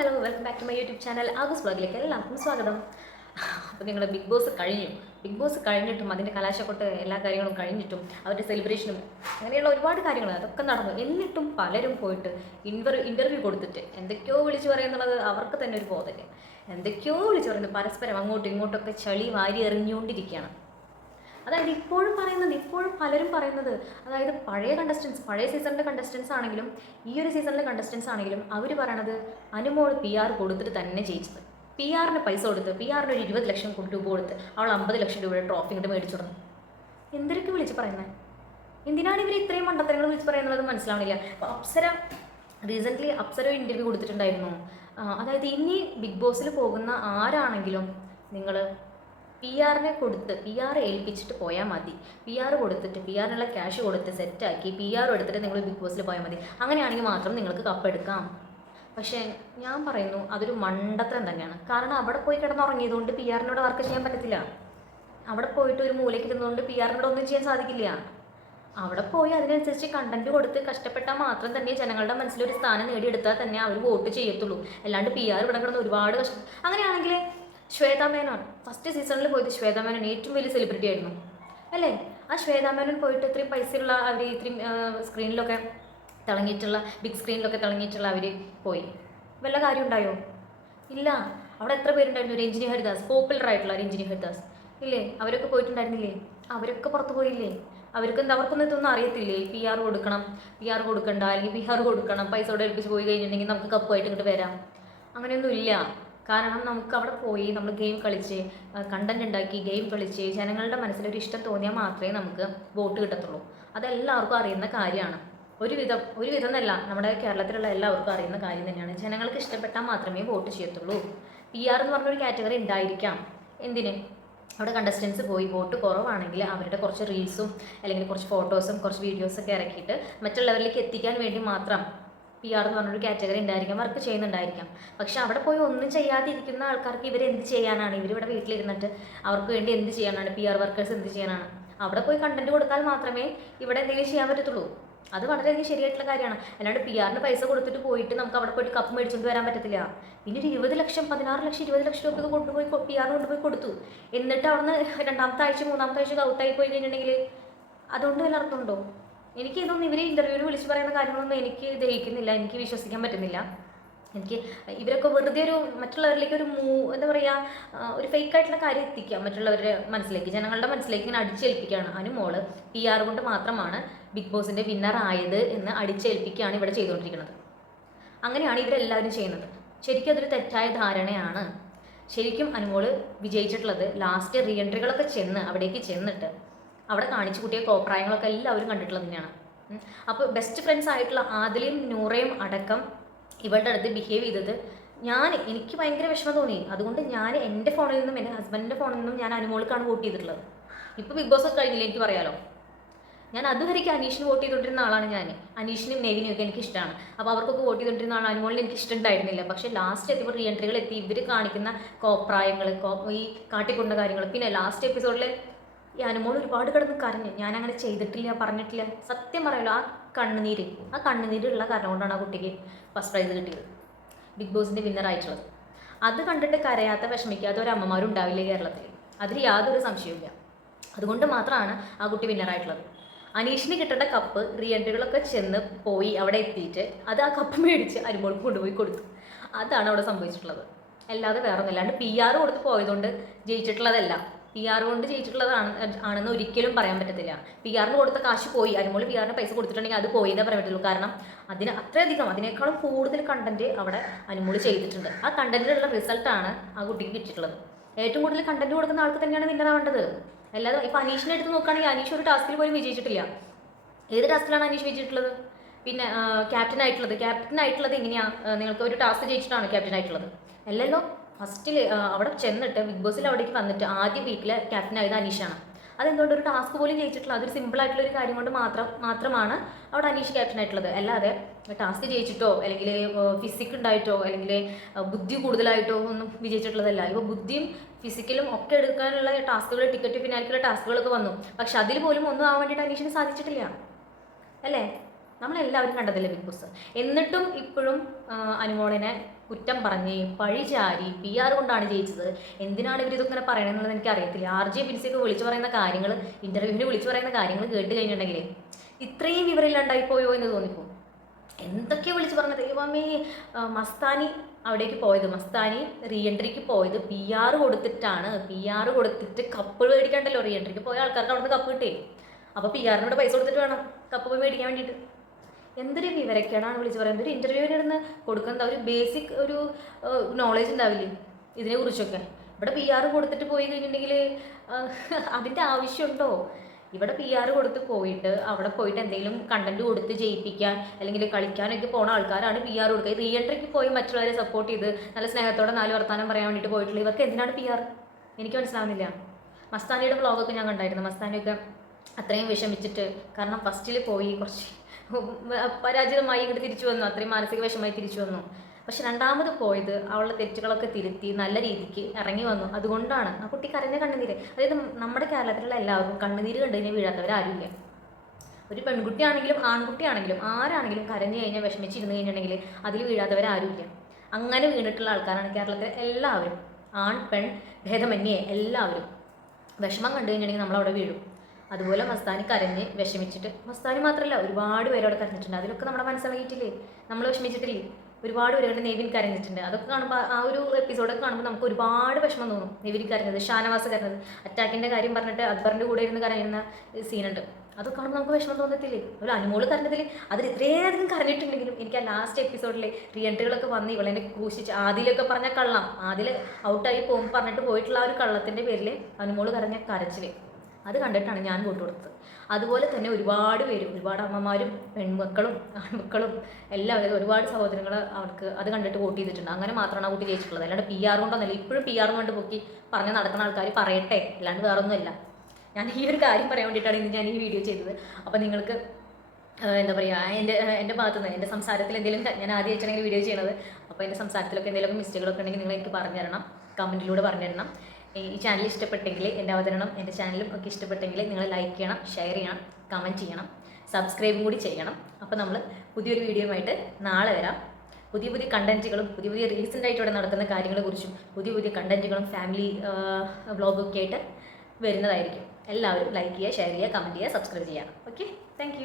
Hello welcome back to my YouTube channel August ബ്ലോഗിലേക്ക് എല്ലാവർക്കും സ്വാഗതം. അപ്പോൾ നിങ്ങൾ ബിഗ് ബോസ് കഴിഞ്ഞു. ബിഗ് ബോസ് കഴിഞ്ഞിട്ടും അതിന്റെ കലാശക്കൊട്ട് എല്ലാ കാര്യങ്ങളും കഴിഞ്ഞിട്ടും അവരുടെ സെലിബ്രേഷനും അങ്ങനെയുള്ള ഒരുപാട് കാര്യങ്ങൾ അതൊക്കെ നടന്നു. എന്നിട്ടും പലരും പോയിട്ട് ഇൻവർ ഇന്റർവ്യൂ കൊടുത്തിട്ട് എന്തൊക്കെയോ വിളിച്ചു പറയുന്നുള്ളത് അവർക്ക് തന്നെ ഒരു ബോധമില്ല എന്തൊക്കെയോ വിളിച്ചു പറയുന്നത് പരസ്പരം അങ്ങോട്ടും ഇങ്ങോട്ടൊക്കെ ചളി വാരി എറിഞ്ഞുകൊണ്ടിരിക്കുകയാണ്. അതായത് ഇപ്പോഴും പറയുന്നത് ഇപ്പോഴും പലരും പറയുന്നത് അതായത് പഴയ കണ്ടസ്റ്റൻസ് പഴയ സീസണിലെ കണ്ടസ്റ്റൻസ് ആണെങ്കിലും ഈ ഒരു സീസണിലെ കണ്ടസ്റ്റൻസ് ആണെങ്കിലും അവർ പറയണത് അനുമോൾ പി ആർ കൊടുത്തിട്ട് തന്നെ ജയിച്ചത്. പി ആറിന് പൈസ കൊടുത്ത് പി ആറിന് ഒരു ഇരുപത് ലക്ഷം രൂപ കൊടുത്ത് അവൾ അമ്പത് ലക്ഷം രൂപയുടെ ട്രോഫി ഇങ്ങോട്ട് മേടിച്ചു തുടങ്ങി എന്തിനൊക്കെ വിളിച്ച് പറയുന്നത് എന്തിനാണ് ഇവർ ഇത്രയും മണ്ടത്തരങ്ങൾ വിളിച്ച് പറയുന്നത് മനസ്സിലാവണില്ല. അപ്പോൾ അപ്സര റീസെന്റ്ലി അപ്സര ഒരു ഇന്റർവ്യൂ കൊടുത്തിട്ടുണ്ടായിരുന്നു. അതായത് ഇനി ബിഗ് ബോസിൽ പോകുന്ന ആരാണെങ്കിലും നിങ്ങൾ പി ആറിനെ കൊടുത്ത് പി ആർ ഏൽപ്പിച്ചിട്ട് പോയാൽ മതി. പി ആർ കൊടുത്തിട്ട് പി ആറിനുള്ള ക്യാഷ് കൊടുത്ത് സെറ്റാക്കി പി ആർ എടുത്തിട്ട് നിങ്ങൾ ബിഗ് ബോസിൽ പോയാൽ മതി. അങ്ങനെയാണെങ്കിൽ മാത്രം നിങ്ങൾക്ക് കപ്പ് എടുക്കാം. പക്ഷേ ഞാൻ പറയുന്നു അതൊരു മണ്ടത്തരം തന്നെയാണ്. കാരണം അവിടെ പോയി കിടന്നുറങ്ങിയതുകൊണ്ട് പി ആറിനോട് വർക്ക് ചെയ്യാൻ പറ്റത്തില്ല. അവിടെ പോയിട്ട് ഒരു മൂലയ്ക്ക് ഇരുന്നുകൊണ്ട് പി ആറിനോട് ഒന്നും ചെയ്യാൻ സാധിക്കില്ല. അവിടെ പോയി അതിനനുസരിച്ച് കണ്ടന്റ് കൊടുത്ത് കഷ്ടപ്പെട്ടാൽ മാത്രം തന്നെ ജനങ്ങളുടെ മനസ്സിൽ ഒരു സ്ഥാനം നേടിയെടുത്താൽ തന്നെ അവർ വോട്ട് ചെയ്യത്തുള്ളൂ. അല്ലാണ്ട് പി ആർ ഇവിടെ കിടന്ന് ഒരുപാട് കഷ്ടം അങ്ങനെയാണെങ്കിൽ ശ്വേതാ മേനോൻ ഫസ്റ്റ് സീസണിൽ പോയത് ശ്വേതാ മേനോൻ ഏറ്റവും വലിയ സെലിബ്രിറ്റി ആയിരുന്നു. അല്ലേ? ആ ശ്വേതാ മേനോൻ പോയിട്ട് ഇത്രയും പൈസയുള്ള അവർ ഇത്രയും സ്ക്രീനിലൊക്കെ തിളങ്ങിയിട്ടുള്ള ബിഗ് സ്ക്രീനിലൊക്കെ തിളങ്ങിയിട്ടുള്ള അവർ പോയി. വല്ല കാര്യം ഉണ്ടായോ ഇല്ല. അവിടെ എത്ര പേരുണ്ടായിരുന്നു? രഞ്ജിനി ഹരിദാസ്. പോപ്പുലർ ആയിട്ടുള്ള രഞ്ജിനി ഹരിദാസ്. ഇല്ലേ? അവരൊക്കെ പോയിട്ടുണ്ടായിരുന്നില്ലേ? അവരൊക്കെ പുറത്ത് പോയില്ലേ? അവർക്ക് എന്താ അവർക്കൊന്നും ഇതൊന്നും അറിയത്തില്ലേ? പി ആർ കൊടുക്കണം പി ആർ കൊടുക്കണ്ട അല്ലെങ്കിൽ പി ആർ കൊടുക്കണം പൈസ ഇവിടെ ഏൽപ്പിച്ച് പോയി കഴിഞ്ഞിട്ടുണ്ടെങ്കിൽ നമുക്ക് കപ്പുമായിട്ട് ഇങ്ങോട്ട് വരാം. അങ്ങനെയൊന്നും ഇല്ല കാരണം നമുക്ക് അവിടെ പോയി നമ്മൾ ഗെയിം കളിച്ച് കണ്ടന്റ് ഉണ്ടാക്കി ഗെയിം കളിച്ച് ജനങ്ങളുടെ മനസ്സിൽ ഒരു ഇഷ്ടം തോന്നിയാൽ മാത്രമേ നമുക്ക് വോട്ട് കിട്ടത്തുള്ളൂ. അതെല്ലാവർക്കും അറിയുന്ന കാര്യമാണ്. ഒരു വിധം ഒരു വിധം എന്നല്ല നമ്മുടെ കേരളത്തിലുള്ള എല്ലാവർക്കും അറിയുന്ന കാര്യം തന്നെയാണ്. ജനങ്ങൾക്ക് ഇഷ്ടപ്പെട്ടാൽ മാത്രമേ വോട്ട് ചെയ്യത്തുള്ളൂ. പി ആർ എന്ന് പറഞ്ഞൊരു കാറ്റഗറി ഉണ്ടായിരിക്കാം. എന്തിന്? അവിടെ കണ്ടസ്റ്റൻസ് പോയി വോട്ട് കുറവാണെങ്കിൽ അവരുടെ കുറച്ച് റീൽസും അല്ലെങ്കിൽ കുറച്ച് ഫോട്ടോസും കുറച്ച് വീഡിയോസൊക്കെ ഇറക്കിയിട്ട് മറ്റുള്ളവരിലേക്ക് എത്തിക്കാൻ വേണ്ടി മാത്രം പി ആർ എന്ന് പറഞ്ഞൊരു കാറ്റഗറി ഉണ്ടായിരിക്കാം വർക്ക് ചെയ്യുന്നുണ്ടായിരിക്കാം. പക്ഷെ അവിടെ പോയി ഒന്നും ചെയ്യാതിരിക്കുന്ന ആൾക്കാർക്ക് ഇവർ എന്ത് ചെയ്യാനാണ്? ഇവരിവിടെ വീട്ടിലിരുന്നിട്ട് അവർക്ക് വേണ്ടി എന്ത് ചെയ്യാനാണ്? പി ആർ വർക്കേഴ്സ് എന്ത് ചെയ്യാനാണ്? അവിടെ പോയി കണ്ടന്റ് കൊടുത്താൽ മാത്രമേ ഇവിടെ എന്തെങ്കിലും ചെയ്യാൻ പറ്റത്തുള്ളൂ. അത് വളരെയധികം ശരിയായിട്ടുള്ള കാര്യമാണ്. അല്ലാണ്ട് പി ആറിന് പൈസ കൊടുത്തിട്ട് പോയിട്ട് നമുക്ക് അവിടെ പോയിട്ട് കപ്പ് മേടിച്ചുകൊണ്ട് വരാൻ പറ്റത്തില്ല. പിന്നെ ഒരു ഇരുപത് ലക്ഷം പതിനാറ് ലക്ഷം ഇരുപത് ലക്ഷം രൂപ കൊണ്ടുപോയി പി ആറിന് കൊണ്ടുപോയി കൊടുത്തു. എന്നിട്ട് അവിടുന്ന് രണ്ടാമത്തെ ആഴ്ച മൂന്നാമത്തെ ആഴ്ച ഔട്ടായി പോയി കഴിഞ്ഞിട്ടുണ്ടെങ്കിൽ അതുകൊണ്ട് വല്ല അർത്ഥമുണ്ടോ എനിക്ക് ഇതൊന്നും ഇവർ ഇന്റർവ്യൂവിൽ വിളിച്ച് പറയുന്ന കാര്യങ്ങളൊന്നും എനിക്ക് ദഹിക്കുന്നില്ല എനിക്ക് വിശ്വസിക്കാൻ പറ്റുന്നില്ല. എനിക്ക് ഇവരൊക്കെ വെറുതെ ഒരു മറ്റുള്ളവരിലേക്ക് ഒരു മൂ എന്താ പറയുക ഒരു ഫേക്ക് ആയിട്ടുള്ള കാര്യം എത്തിക്കുക മറ്റുള്ളവരുടെ മനസ്സിലേക്ക് ജനങ്ങളുടെ മനസ്സിലേക്ക് ഇങ്ങനെ അടിച്ചേൽപ്പിക്കുകയാണ്. അനുമോൾ പി ആർ കൊണ്ട് മാത്രമാണ് ബിഗ് ബോസിന്റെ വിന്നർ ആയത് എന്ന് അടിച്ചേൽപ്പിക്കുകയാണ് ഇവിടെ ചെയ്തുകൊണ്ടിരിക്കുന്നത്. അങ്ങനെയാണ് ഇവരെല്ലാവരും ചെയ്യുന്നത്. ശരിക്കും അതൊരു തെറ്റായ ധാരണയാണ്. ശരിക്കും അനുമോൾ വിജയിച്ചിട്ടുള്ളത് ലാസ്റ്റ് റീ എൻട്രികളൊക്കെ ചെന്ന് അവിടേക്ക് ചെന്നിട്ട് അവിടെ കാണിച്ചു കൂട്ടിയ കോപ്രായങ്ങളൊക്കെ എല്ലാവരും കണ്ടിട്ടുള്ളത് തന്നെയാണ്. അപ്പോൾ ബെസ്റ്റ് ഫ്രണ്ട്സ് ആയിട്ടുള്ള ആദിലയും നൂറയും അടക്കം ഇവളുടെ അടുത്ത് ബിഹേവ് ചെയ്തത് ഞാൻ എനിക്ക് ഭയങ്കര വിഷമം തോന്നി. അതുകൊണ്ട് ഞാൻ എന്റെ ഫോണിൽ നിന്നും എന്റെ ഹസ്ബൻഡിന്റെ ഫോണിൽ നിന്നും ഞാൻ അനുമോൾക്കാണ് വോട്ട് ചെയ്തിട്ടുള്ളത്. ഇപ്പോൾ ബിഗ് ബോസ് ഒക്കെ കഴിഞ്ഞില്ല എനിക്ക് പറയാലോ? ഞാൻ അതുവരെ അനീഷിന് വോട്ട് ചെയ്തുകൊണ്ടിരുന്ന ആളാണ് ഞാൻ. അനീഷിനും നെവിനും ഒക്കെ എനിക്ക് ഇഷ്ടമാണ് അപ്പോൾ അവർക്കൊക്കെ വോട്ട് ചെയ്തുകൊണ്ടിരുന്ന ആളാണ്. അനുമോളിന് എനിക്ക് ഇഷ്ടമുണ്ടായിരുന്നില്ല പക്ഷേ ലാസ്റ്റ് എത്തിയപ്പോൾ റീ എൻട്രികൾ എത്തി ഇവർ കാണിക്കുന്ന കോപ്രായങ്ങൾ ഈ കാട്ടിക്കൊണ്ട കാര്യങ്ങൾ പിന്നെ ലാസ്റ്റ് എപ്പിസോഡിൽ ഈ അനുമോൾ ഒരുപാട് കിടന്ന് കരഞ്ഞു. ഞാൻ അങ്ങനെ ചെയ്തിട്ടില്ല പറഞ്ഞിട്ടില്ല. സത്യം പറയല്ലോ ആ കണ്ണുനീര് ആ കണ്ണുനീരുള്ള കാരണം കൊണ്ടാണ് ആ കുട്ടിക്ക് ഫസ്റ്റ് പ്രൈസ് കിട്ടിയത്. ബിഗ് ബോസിന്റെ വിന്നർ ആയിട്ടുള്ളത്. അത് കണ്ടിട്ട് കരയാത്ത വിഷമിക്കാത്ത ഒരു അമ്മമാരും ഉണ്ടാവില്ല കേരളത്തിൽ? അതിൽ യാതൊരു സംശയവുമില്ല. അതുകൊണ്ട് മാത്രമാണ് ആ കുട്ടി വിന്നർ ആയിട്ടുള്ളത്. അനീഷിന് കിട്ടേണ്ട കപ്പ് റീ എൻട്രികളൊക്കെ ചെന്ന് പോയി അവിടെ എത്തിയിട്ട് അത് ആ കപ്പ് മേടിച്ച് അനുമോൾക്ക് കൊണ്ടുപോയി കൊടുത്തു. അതാണ് അവിടെ സംഭവിച്ചിട്ടുള്ളത്. അല്ലാതെ വേറെ ഒന്നും അല്ലാണ്ട് പി ആർ കൊടുത്ത് പോയതുകൊണ്ട് ജയിച്ചിട്ടുള്ളതല്ല. പി ആർ കൊണ്ട് ചെയ്തിട്ടുള്ളതാണ് ആണെന്ന് ഒരിക്കലും പറയാൻ പറ്റത്തില്ല. പി ആറിന് കൊടുത്ത കാശ് പോയി. അരുമോൾ പി ആറിന് പൈസ കൊടുത്തിട്ടുണ്ടെങ്കിൽ അത് പോയി എന്നേ പറയാൻ പറ്റുള്ളൂ കാരണം അതിന് അത്രയധികം അതിനേക്കാളും കൂടുതൽ കണ്ടന്റ് അവിടെ അനുമോൾ ചെയ്തിട്ടുണ്ട്. ആ കണ്ടന്റിലുള്ള റിസൾട്ടാണ് ആ കുട്ടിക്ക് കിട്ടിയിട്ടുള്ളത്. ഏറ്റവും കൂടുതൽ കണ്ടന്റ് കൊടുക്കുന്ന ആൾക്ക് തന്നെയാണ് വിന്നർ ആവേണ്ടത്. അല്ലാതെ ഇപ്പൊ അനീഷിനെ എടുത്ത് നോക്കുകയാണെങ്കിൽ അനീഷ് ഒരു ടാസ്കിൽ പോലും വിജയിച്ചിട്ടില്ല. ഏത് ടാസ്കിലാണ് അനീഷ് വിജയിച്ചിട്ടുള്ളത്? പിന്നെ ക്യാപ്റ്റൻ ആയിട്ടുള്ളത്. ക്യാപ്റ്റൻ ആയിട്ടുള്ളത് എങ്ങനെയാ? നിങ്ങൾക്ക് ഒരു ടാസ്ക് ജയിച്ചിട്ടാണ് ക്യാപ്റ്റൻ ആയിട്ടുള്ളത്? അല്ലല്ലോ. ഫസ്റ്റിൽ അവിടെ ചെന്നിട്ട് ബിഗ് ബോസിൽ അവിടേക്ക് വന്നിട്ട് ആദ്യ വീട്ടിലെ ക്യാപ്റ്റൻ ആയത് അനീഷാണ്. അതെന്തുകൊണ്ട് ഒരു ടാസ്ക് പോലും ജയിച്ചിട്ടുള്ള അതൊരു സിമ്പിൾ ആയിട്ടുള്ള ഒരു കാര്യം കൊണ്ട് മാത്രം മാത്രമാണ് അവിടെ അനീഷ് ക്യാപ്റ്റൻ ആയിട്ടുള്ളത്. അല്ലാതെ ടാസ്ക് ജയിച്ചിട്ടോ അല്ലെങ്കിൽ ഫിസിക് ഉണ്ടായിട്ടോ അല്ലെങ്കിൽ ബുദ്ധി കൂടുതലായിട്ടോ ഒന്നും വിജയിച്ചിട്ടുള്ളതല്ല. ഇപ്പോൾ ബുദ്ധിയും ഫിസിക്കലും ഒക്കെ എടുക്കാനുള്ള ടാസ്കുകൾ ടിക്കറ്റ് ഫിനാലിക്കുള്ള ടാസ്കുകളൊക്കെ വന്നു. പക്ഷെ അതിൽ പോലും ഒന്നും ആവാൻ വേണ്ടിയിട്ട് അനീഷിന് സാധിച്ചിട്ടില്ല. അല്ലേ? നമ്മളെല്ലാവരും കണ്ടതല്ലേ ബിഗ് ബോസ്? എന്നിട്ടും ഇപ്പോഴും അനുമോളിനെ കുറ്റം പറഞ്ഞ് പഴിചാരി പി ആർ കൊണ്ടാണ് ജയിച്ചത്. എന്തിനാണ് ഇവർ ഇതൊക്കെ പറയണമെന്നുള്ളത് എനിക്ക് അറിയത്തില്ല ആർ ജെ ഒക്കെ വിളിച്ചു പറയുന്ന കാര്യങ്ങൾ ഇന്റർവ്യൂവിന് വിളിച്ചു പറയുന്ന കാര്യങ്ങൾ കേട്ട് കഴിഞ്ഞിട്ടുണ്ടെങ്കിൽ ഇത്രയും വിവരമില്ലാണ്ടായിപ്പോയോ എന്ന് തോന്നിപ്പോ എന്തൊക്കെയാണ് വിളിച്ചു പറഞ്ഞത്? ദൈവമേ മസ്താനി അവിടേക്ക് പോയത് മസ്താനി റീ എൻട്രിക്ക് പോയത് പി ആർ കൊടുത്തിട്ടാണ്. പി ആർ കൊടുത്തിട്ട് കപ്പ് മേടിക്കണ്ടല്ലോ റീ എൻട്രിക്ക് പോയ ആൾക്കാർക്ക് അവിടുന്ന് കപ്പ് കിട്ടിയേ. അപ്പോൾ പി ആറിനോട് പൈസ കൊടുത്തിട്ട് വേണം കപ്പ് പോയി മേടിക്കാൻ വേണ്ടിയിട്ട്. എന്തൊരു വിവരക്കേടാണ് വിളിച്ച് പറയുന്നത്? ഒരു ഇന്റർവ്യൂവിന് ഇടുന്ന കൊടുക്കുന്ന ഒരു ബേസിക് ഒരു നോളേജ് ഉണ്ടാവില്ലേ? ഇതിനെ കുറിച്ചൊക്കെ. ഇവിടെ പി ആർ കൊടുത്തിട്ട് പോയി കഴിഞ്ഞിട്ടുണ്ടെങ്കിൽ അതിന്റെ ആവശ്യമുണ്ടോ? ഇവിടെ പി ആർ കൊടുത്ത് പോയിട്ട് അവിടെ പോയിട്ട് എന്തെങ്കിലും കണ്ടന്റ് കൊടുത്ത് ജയിപ്പിക്കാൻ അല്ലെങ്കിൽ കളിക്കാനൊക്കെ പോണ ആൾക്കാരാണ് പി ആർ കൊടുക്കുക. റീ എൻട്രിക്ക് പോയി മറ്റുള്ളവരെ സപ്പോർട്ട് ചെയ്ത് നല്ല സ്നേഹത്തോടെ നാല് വർത്താനം പറയാൻ വേണ്ടിയിട്ട് പോയിട്ടുള്ള ഇവർക്ക് എന്തിനാണ് പി ആർ എനിക്ക് മനസ്സിലാവുന്നില്ല. മസ്താനിയുടെ വ്ളോഗൊക്കെ ഞാൻ കണ്ടായിരുന്നു. മസ്താനിയൊക്കെ അത്രയും വിഷമിച്ചിട്ട് കാരണം ഫസ്റ്റിൽ പോയി കുറച്ച് പരാജിതമായി ഇങ്ങോട്ട് തിരിച്ചു വന്നു. അത്രയും മാനസിക വിഷമായി തിരിച്ചു വന്നു. പക്ഷെ രണ്ടാമത് പോയത് അവളുടെ തെറ്റുകളൊക്കെ തിരുത്തി നല്ല രീതിക്ക് ഇറങ്ങി വന്നു. അതുകൊണ്ടാണ്. ആ കുട്ടി കരഞ്ഞ കണ്ണുനീര്. അതായത് നമ്മുടെ കേരളത്തിലുള്ള എല്ലാവർക്കും കണ്ണുനീര് കണ്ടതിനെ വീഴാത്തവരാരുമില്ല. ഒരു പെൺകുട്ടിയാണെങ്കിലും ആൺകുട്ടിയാണെങ്കിലും ആരാണെങ്കിലും കരഞ്ഞു കഴിഞ്ഞാൽ വിഷമിച്ചിരുന്നു കഴിഞ്ഞിട്ടുണ്ടെങ്കിൽ അതിൽ വീഴാത്തവരാരുമില്ല. അങ്ങനെ വീണിട്ടുള്ള ആൾക്കാരാണ് കേരളത്തിലെ എല്ലാവരും. ആൺ പെൺ ഭേദമന്യേ എല്ലാവരും. വിഷമം കണ്ടു കഴിഞ്ഞിട്ടുണ്ടെങ്കിൽ നമ്മളവിടെ വീഴും. അതുപോലെ മസ്താനി കരഞ്ഞ് വിഷമിച്ചിട്ട് മസ്താനി മാത്രമല്ല ഒരുപാട് പേര് അവിടെ കരഞ്ഞിട്ടുണ്ട്. അതിലൊക്കെ നമ്മുടെ മനസ്സിലാക്കിയിട്ടില്ലേ നമ്മൾ വിഷമിച്ചിട്ടില്ലേ? ഒരുപാട് പേരുകളുടെ നെവിൻ കരഞ്ഞിട്ടുണ്ട്. അതൊക്കെ കാണുമ്പോൾ ആ ഒരു എപ്പിസോഡൊക്കെ കാണുമ്പോൾ നമുക്ക് ഒരുപാട് വിഷമം തോന്നും. നെവിൻ കരഞ്ഞത് ഷാനവാസ് കരഞ്ഞത് അറ്റാക്കിന്റെ കാര്യം പറഞ്ഞിട്ട് അക്ബറിന്റെ കൂടെ ഇരുന്ന് കരയുന്ന സീനുണ്ട്. അതൊക്കെ കാണുമ്പോൾ നമുക്ക് വിഷമം തോന്നത്തില്ലേ? ഒരു അനുമോൾ കരഞ്ഞതിൽ അതിൽ ഇത്രയധികം കരഞ്ഞിട്ടുണ്ടെങ്കിലും എനിക്ക് ആ ലാസ്റ്റ് എപ്പിസോഡിൽ റീ എൻട്രികളൊക്കെ വന്ന് ഇവളെന്നെ ക്രൂശിച്ച് ആദിലൊക്കെ പറഞ്ഞ കള്ളം. ആദിൽ ഔട്ടായി പോകും പറഞ്ഞിട്ട് പോയിട്ടുള്ള ആ ഒരു കള്ളത്തിന്റെ പേരിൽ അനുമോൾ കരഞ്ഞ കരച്ചിൽ അത് കണ്ടിട്ടാണ് ഞാൻ വോട്ട് കൊടുത്തത്. അതുപോലെ തന്നെ ഒരുപാട് പേര് ഒരുപാട് അമ്മമാരും പെൺമക്കളും ആൺമക്കളും എല്ലാവരും ഒരുപാട് സഹോദരങ്ങൾ അവർക്ക് അത് കണ്ടിട്ട് വോട്ട് ചെയ്തിട്ടുണ്ട്. അങ്ങനെ മാത്രമാണ് ആ കുട്ടി ജയിച്ചിട്ടുള്ളത്. അല്ലാണ്ട് പി ആർ കൊണ്ടൊന്നല്ല ഇപ്പോഴും പി ആർ കൊണ്ട് പൊക്കി പറഞ്ഞ് നടക്കുന്ന ആൾക്കാർ പറയട്ടെ. അല്ലാണ്ട് വേറൊന്നുമല്ല. ഞാൻ ഈ ഒരു കാര്യം പറയാൻ വേണ്ടിയിട്ടാണ് ഇന്ന് ഞാൻ ഈ വീഡിയോ ചെയ്തത്. അപ്പോൾ നിങ്ങൾക്ക് എന്താ പറയുക എന്റെ എന്റെ ഭാഗത്ത് നിന്ന് എന്റെ സംസാരത്തിൽ എന്തെങ്കിലും ഞാൻ ആദ്യം വെച്ചിട്ടുണ്ടെങ്കിൽ വീഡിയോ ചെയ്യണത്. അപ്പോൾ എന്റെ സംസാരത്തിലൊക്കെ എന്തെങ്കിലും മിസ്റ്റേക്കുകളൊക്കെ ഉണ്ടെങ്കിൽ നിങ്ങൾ എനിക്ക് പറഞ്ഞു തരണം കമന്റിലൂടെ പറഞ്ഞു തരണം ഈ ചാനൽ ഇഷ്ടപ്പെട്ടെങ്കിൽ എന്റെ അവതരണം എന്റെ ചാനലും ഒക്കെ ഇഷ്ടപ്പെട്ടെങ്കിൽ നിങ്ങൾ ലൈക്ക് ചെയ്യണം ഷെയർ ചെയ്യണം കമന്റ് ചെയ്യണം സബ്സ്ക്രൈബും കൂടി ചെയ്യണം. അപ്പോൾ നമ്മൾ പുതിയൊരു വീഡിയോയുമായിട്ട് നാളെ വരാം. പുതിയ പുതിയ കണ്ടന്റുകളും പുതിയ പുതിയ റീസെന്റ് ആയിട്ട് ഇവിടെ നടക്കുന്ന കാര്യങ്ങളെക്കുറിച്ചും പുതിയ പുതിയ കണ്ടന്റുകളും ഫാമിലി വ്ളോഗൊക്കെ ആയിട്ട് വരുന്നതായിരിക്കും. എല്ലാവരും ലൈക്ക് ചെയ്യുക ഷെയർ ചെയ്യുക കമന്റ് ചെയ്യുക സബ്സ്ക്രൈബ് ചെയ്യുക. Okay thank